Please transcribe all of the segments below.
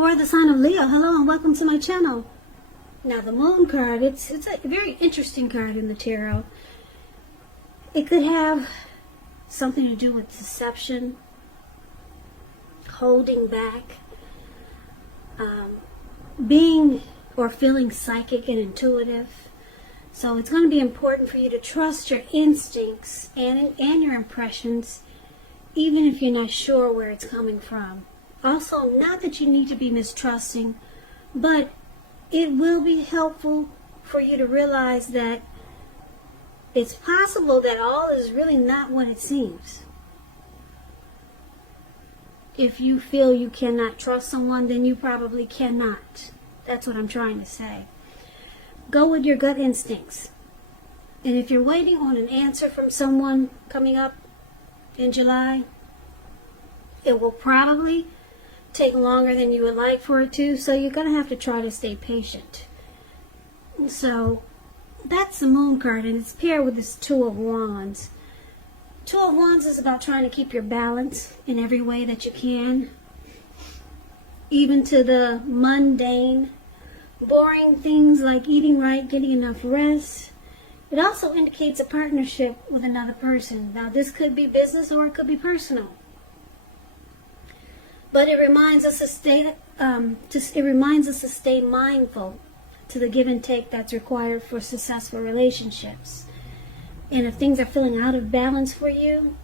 For the sign of Leo, hello and welcome to my channel. Now the moon card, it's a very interesting card in the tarot. It could have something to do with deception, holding back, being or feeling psychic and intuitive. So it's going to be important for you to trust your instincts and your impressions, even if you're not sure where it's coming from. Also, not that you need to be mistrusting, but it will be helpful for you to realize that it's possible that all is really not what it seems. If you feel you cannot trust someone, then you probably cannot. That's what I'm trying to say. Go with your gut instincts. And if you're waiting on an answer from someone coming up in July, it will probably take longer than you would like for it to, so you're going to have to try to stay patient. So that's the moon card, and it's paired with this Two of Wands. Two of Wands is about trying to keep your balance in every way that you can, even to the mundane, boring things like eating right, getting enough rest. It also indicates a partnership with another person. Now this could be business or it could be personal. But it reminds us to stay mindful to the give and take that's required for successful relationships. And if things are feeling out of balance for you,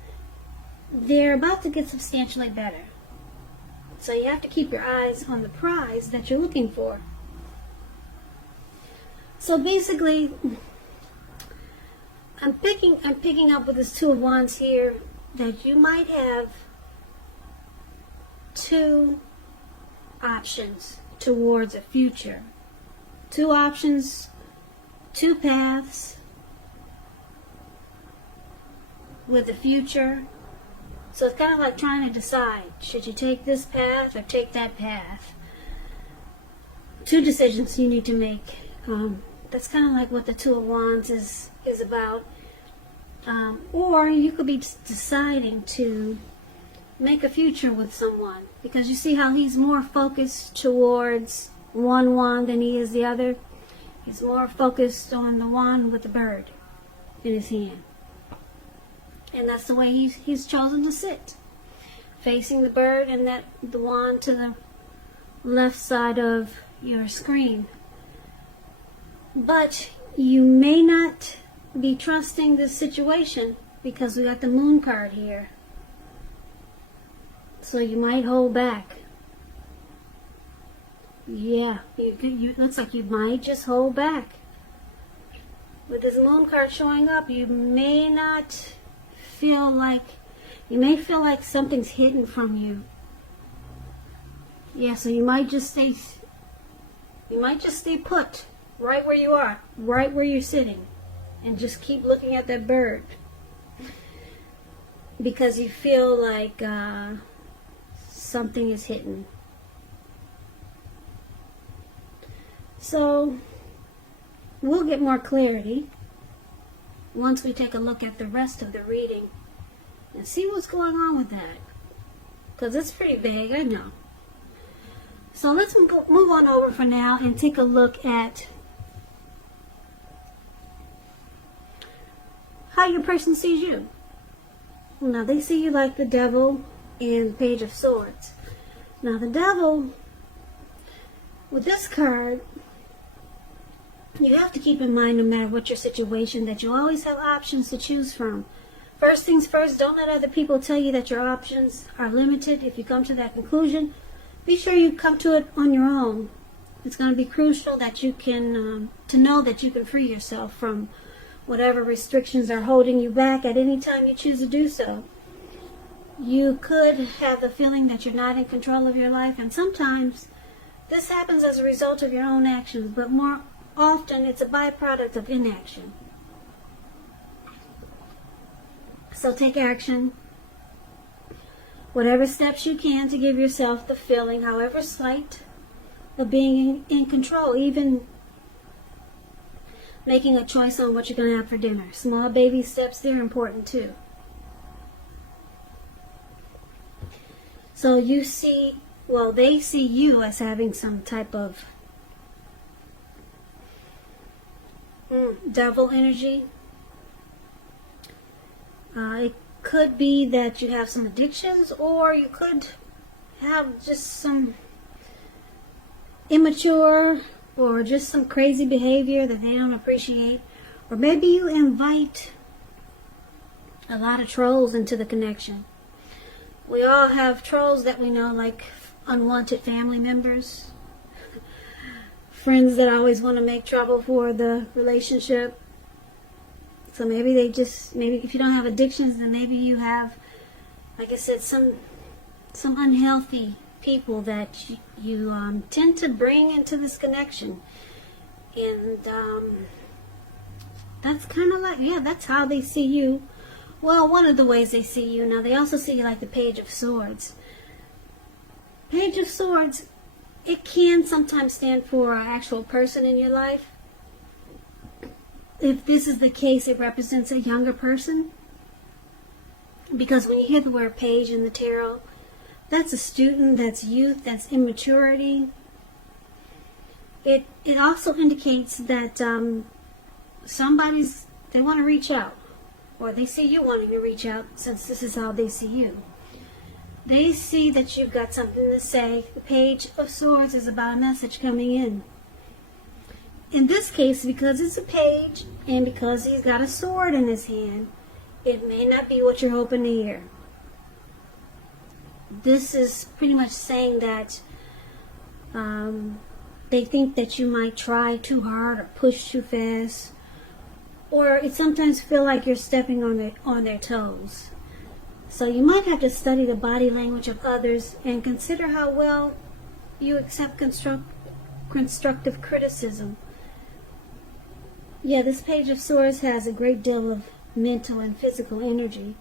they're about to get substantially better. So you have to keep your eyes on the prize that you're looking for. So basically, I'm picking up with this Two of Wands here that you might have two options towards a future. Two options, two paths with a future. So it's kind of like trying to decide, should you take this path or take that path? Two decisions you need to make. That's kind of like what the Two of Wands is about. Or you could be deciding to make a future with someone, because you see how he's more focused towards one wand than he is the other. He's more focused on the wand with the bird in his hand, and that's the way he's chosen to sit, facing the bird and the wand to the left side of your screen. But you may not be trusting this situation because we got the moon card here. So you might hold back. Yeah, you looks like you might just hold back. With this moon card showing up, you may feel like something's hidden from you. Yeah, so you might just stay put right where you are, right where you're sitting, and just keep looking at that bird because you feel like something is hidden. So we'll get more clarity once we take a look at the rest of the reading and see what's going on with that, because it's pretty vague, I know. So let's move on over for now and take a look at how your person sees you. Now they see you like the Devil and Page of Swords. Now the Devil, with this card, you have to keep in mind, no matter what your situation, that you always have options to choose from. First things first, don't let other people tell you that your options are limited. If you come to that conclusion, be sure you come to it on your own. It's going to be crucial that you can, to know that you can free yourself from whatever restrictions are holding you back at any time you choose to do so. You could have the feeling that you're not in control of your life, and sometimes this happens as a result of your own actions, but more often it's a byproduct of inaction. So take action. Whatever steps you can to give yourself the feeling, however slight, of being in control. Even making a choice on what you're going to have for dinner. Small baby steps, they're important too. So you see well, they see you as having some type of devil energy. It could be that you have some addictions, or you could have just some immature or just some crazy behavior that they don't appreciate. Or maybe you invite a lot of trolls into the connection. We all have trolls that we know, like unwanted family members, friends that always want to make trouble for the relationship. So maybe maybe if you don't have addictions, then maybe you have, like I said, some unhealthy people that you tend to bring into this connection. And that's kind of like, yeah, that's how they see you. Well, one of the ways they see you. Now, they also see you like the Page of Swords. Page of Swords, it can sometimes stand for an actual person in your life. If this is the case, it represents a younger person. Because when you hear the word page in the tarot, that's a student, that's youth, that's immaturity. It also indicates that they want to reach out. Or they see you wanting to reach out, since this is how they see you. They see that you've got something to say. The Page of Swords is about a message coming in. In this case, because it's a page, and because he's got a sword in his hand, it may not be what you're hoping to hear. This is pretty much saying that they think that you might try too hard or push too fast. Or it sometimes feel like you're stepping on their toes. So you might have to study the body language of others and consider how well you accept constructive criticism. Yeah, this Page of Swords has a great deal of mental and physical energy.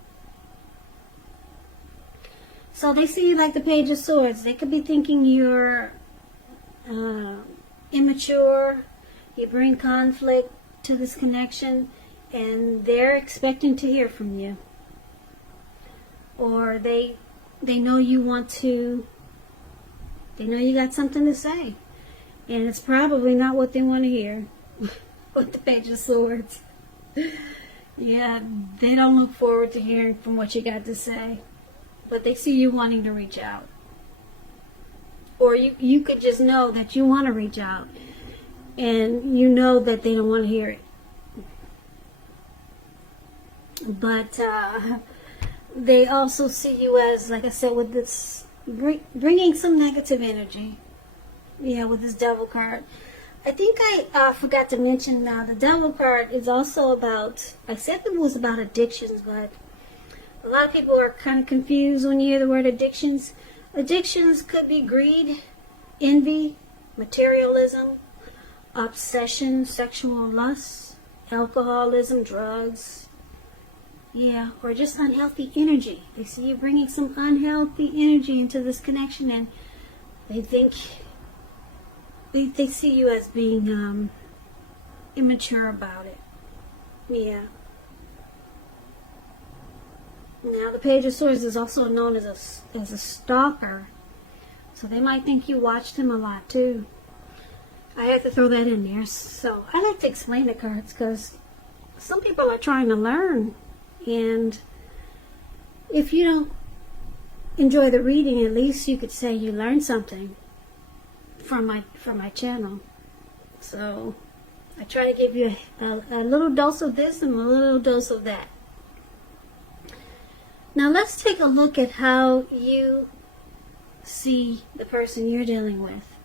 So they see you like the Page of Swords. They could be thinking you're immature, you bring conflict to this connection, and they're expecting to hear from you. Or they know you got something to say, and it's probably not what they want to hear. With the Page of Swords, yeah, they don't look forward to hearing from what you got to say, but they see you wanting to reach out. Or you could just know that you want to reach out, and you know that they don't want to hear it. But they also see you as, like I said, with this bringing some negative energy. Yeah, with this Devil card. I think I forgot to mention now, the Devil card is also about, I said it was about addictions, but a lot of people are kind of confused when you hear the word addictions. Addictions could be greed, envy, materialism, obsession, sexual lust, alcoholism, drugs, yeah, or just unhealthy energy. They see you bringing some unhealthy energy into this connection, and they think, they see you as being immature about it. Yeah. Now, the Page of Swords is also known as a stalker. So they might think you watched him a lot too. I had to throw that in there. So I like to explain the cards because some people are trying to learn. And if you don't enjoy the reading, at least you could say you learned something from my channel. So I try to give you a little dose of this and a little dose of that. Now let's take a look at how you see the person you're dealing with.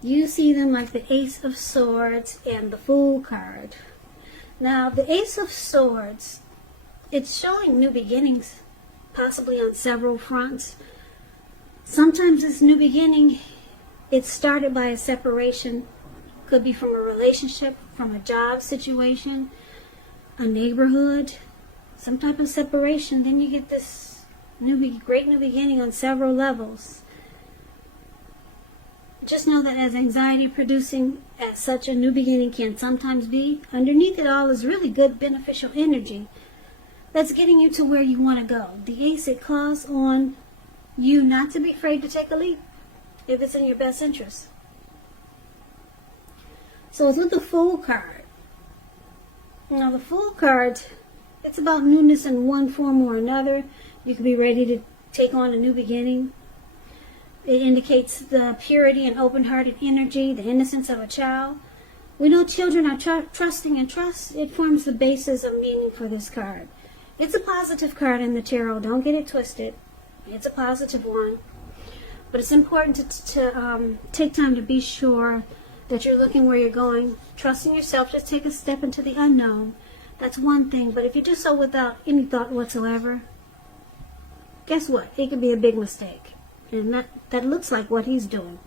You see them like the Ace of Swords and the Fool card. Now the Ace of Swords, it's showing new beginnings, possibly on several fronts. Sometimes this new beginning, it started by a separation. Could be from a relationship, from a job situation, a neighborhood, some type of separation. Then you get this great new beginning on several levels. Just know that as anxiety producing as such a new beginning can sometimes be, underneath it all is really good beneficial energy that's getting you to where you want to go. The Ace, it calls on you not to be afraid to take a leap. if it's in your best interest. So it's with the Fool card. Now the Fool card, it's about newness in one form or another. You could be ready to take on a new beginning. It indicates the purity and open-hearted energy, the innocence of a child. We know children are trusting, and trust, it forms the basis of meaning for this card. It's a positive card in the tarot. Don't get it twisted. It's a positive one. But it's important to take time to be sure that you're looking where you're going. Trusting yourself, just take a step into the unknown. That's one thing. But if you do so without any thought whatsoever, guess what? It could be a big mistake. And that looks like what he's doing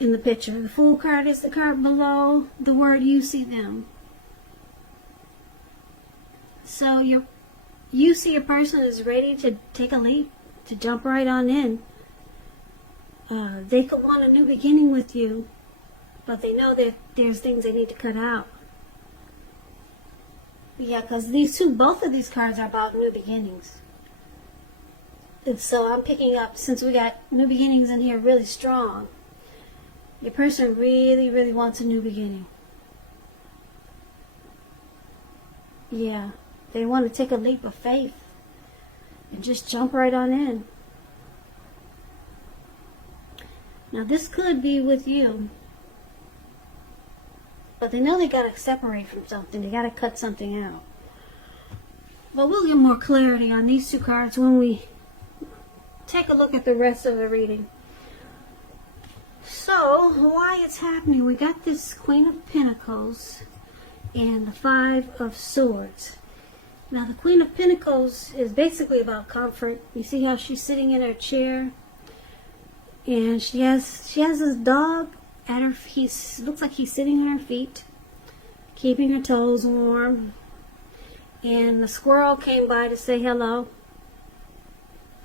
in the picture. The Fool card is the card below the word you see them. So you see a person is ready to take a leap, to jump right on in. They could want a new beginning with you, but they know that there's things they need to cut out. Yeah, because both of these cards are about new beginnings. And so I'm picking up, since we got new beginnings in here really strong, your person really, really wants a new beginning. Yeah, they want to take a leap of faith and just jump right on in. Now this could be with you, but they know they got to separate from something. They got to cut something out. But we'll get more clarity on these two cards when we take a look at the rest of the reading. So, why it's happening? We got this Queen of Pentacles and the Five of Swords. Now, the Queen of Pentacles is basically about comfort. You see how she's sitting in her chair, and she has this dog at her feet. Looks like he's sitting on her feet, keeping her toes warm. And the squirrel came by to say hello.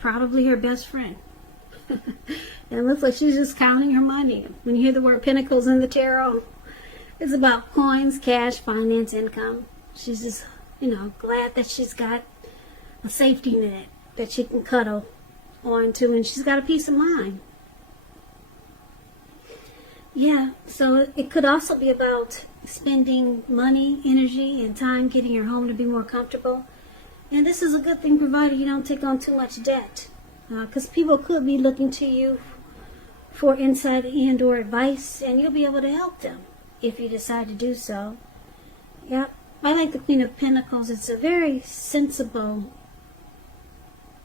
Probably her best friend. And it looks like she's just counting her money. When you hear the word pentacles in the tarot, it's about coins, cash, finance, income. She's just, glad that she's got a safety net that she can cuddle onto, and she's got a peace of mind. Yeah, so it could also be about spending money, energy, and time getting your home to be more comfortable. And this is a good thing provided you don't take on too much debt. Because people could be looking to you for insight and or advice, and you'll be able to help them if you decide to do so. Yeah, I like the Queen of Pentacles. It's a very sensible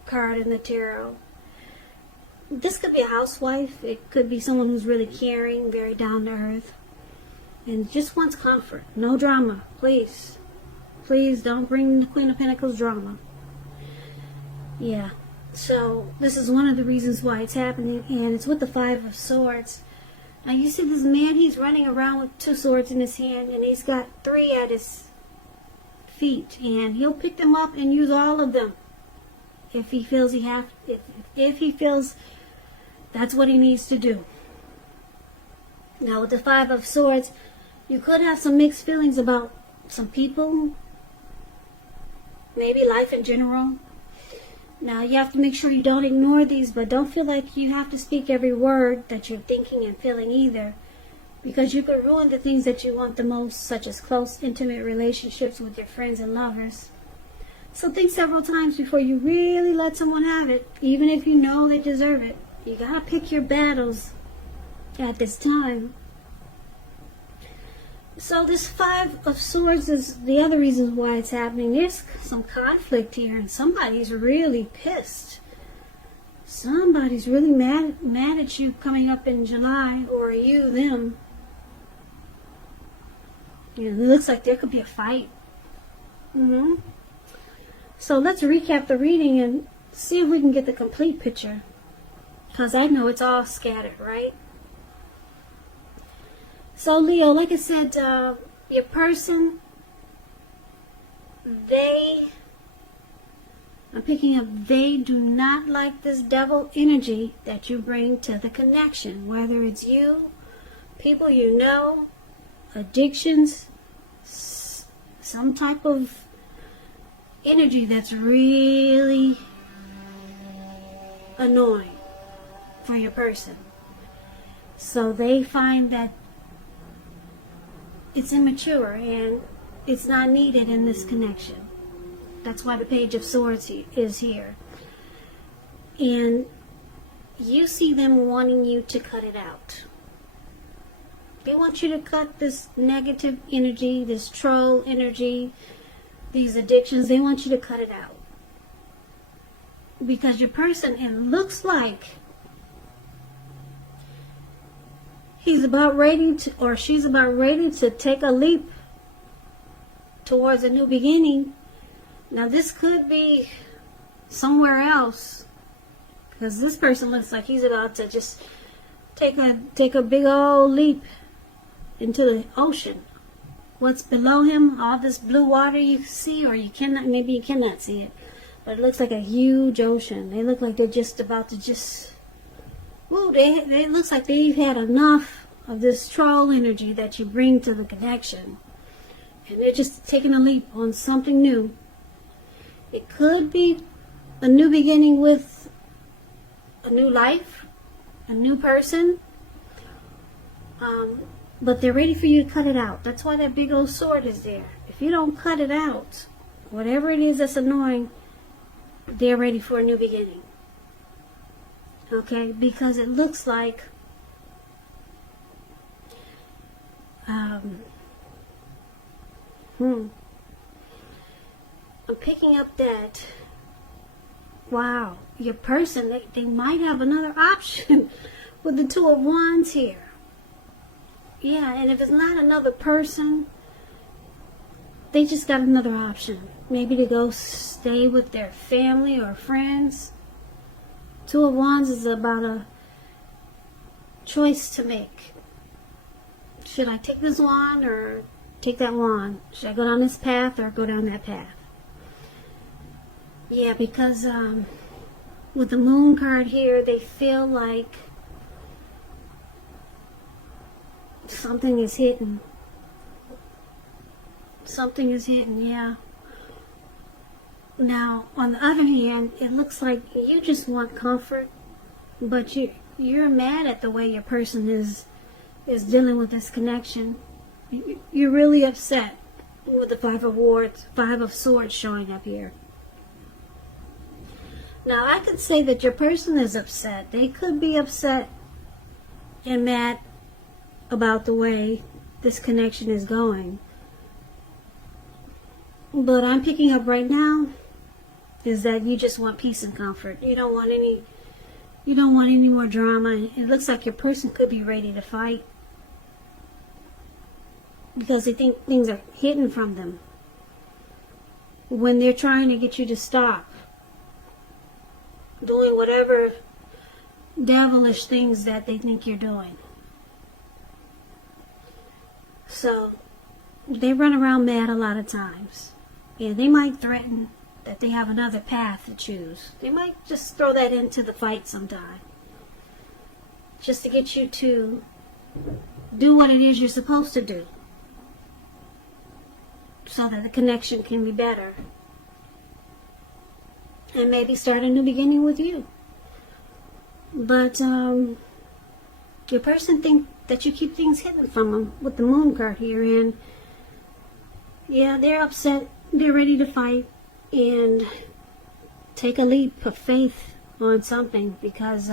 card in the tarot. This could be a housewife. It could be someone who's really caring, very down to earth, and just wants comfort. No drama, please. Please don't bring the Queen of Pentacles drama. Yeah. So this is one of the reasons why it's happening, and it's with the Five of Swords. Now you see this man, he's running around with two swords in his hand, and he's got three at his feet, and he'll pick them up and use all of them if he feels if he feels that's what he needs to do. Now with the Five of Swords, you could have some mixed feelings about some people, maybe life in general. Now, you have to make sure you don't ignore these, but don't feel like you have to speak every word that you're thinking and feeling either, because you could ruin the things that you want the most, such as close, intimate relationships with your friends and lovers. So think several times before you really let someone have it, even if you know they deserve it. You gotta pick your battles at this time. So this Five of Swords is the other reason why it's happening. There's some conflict here, and somebody's really pissed. Somebody's really mad at you coming up in July, or you, them. It looks like there could be a fight. So let's recap the reading and see if we can get the complete picture, because I know it's all scattered, right? So Leo, like I said, your person, I'm picking up, they do not like this devil energy that you bring to the connection, whether it's you, people you know, addictions, some type of energy that's really annoying. for your person. So they find that it's immature and it's not needed in this connection. That's why the Page of Swords is here. And you see them wanting you to cut it out. They want you to cut this negative energy, this troll energy, these addictions. They want you to cut it out. Because your person, it looks like he's about ready to, or she's about ready to take a leap towards a new beginning. Now this could be somewhere else, because this person looks like he's about to just take a big old leap into the ocean. What's below him, all this blue water you see, or you cannot, maybe you cannot see it, but it looks like a huge ocean. They look like they're just about to just, whoa, they looks like they've had enough of this troll energy that you bring to the connection. And they're just taking a leap on something new. It could be a new beginning with a new life, a new person. But they're ready for you to cut it out. That's why that big old sword is there. If you don't cut it out, whatever it is that's annoying, they're ready for a new beginning. Okay? Because it looks like I'm picking up that, wow, your person, they might have another option with the Two of Wands here. Yeah, and if it's not another person, they just got another option. Maybe to go stay with their family or friends. Two of Wands is about a choice to make. Should I take this wand or take that wand? Should I go down this path or go down that path? Yeah, because with the Moon card here, they feel like something is hidden. Something is hidden, yeah. Now, on the other hand, it looks like you just want comfort, but you're mad at the way your person is dealing with this connection. You're really upset with the Five of Swords showing up here. Now, I could say that your person is upset. They could be upset and mad about the way this connection is going. But I'm picking up right now is that you just want peace and comfort. You don't want any more drama. It looks like your person could be ready to fight because they think things are hidden from them when they're trying to get you to stop doing whatever devilish things that they think you're doing. So they run around mad a lot of times. And they might threaten that they have another path to choose. They might just throw that into the fight sometime. Just to get you to do what it is you're supposed to do. So that the connection can be better. And maybe start a new beginning with you. But your person think that you keep things hidden from them with the Moon card here. And yeah, they're upset. They're ready to fight and take a leap of faith on something because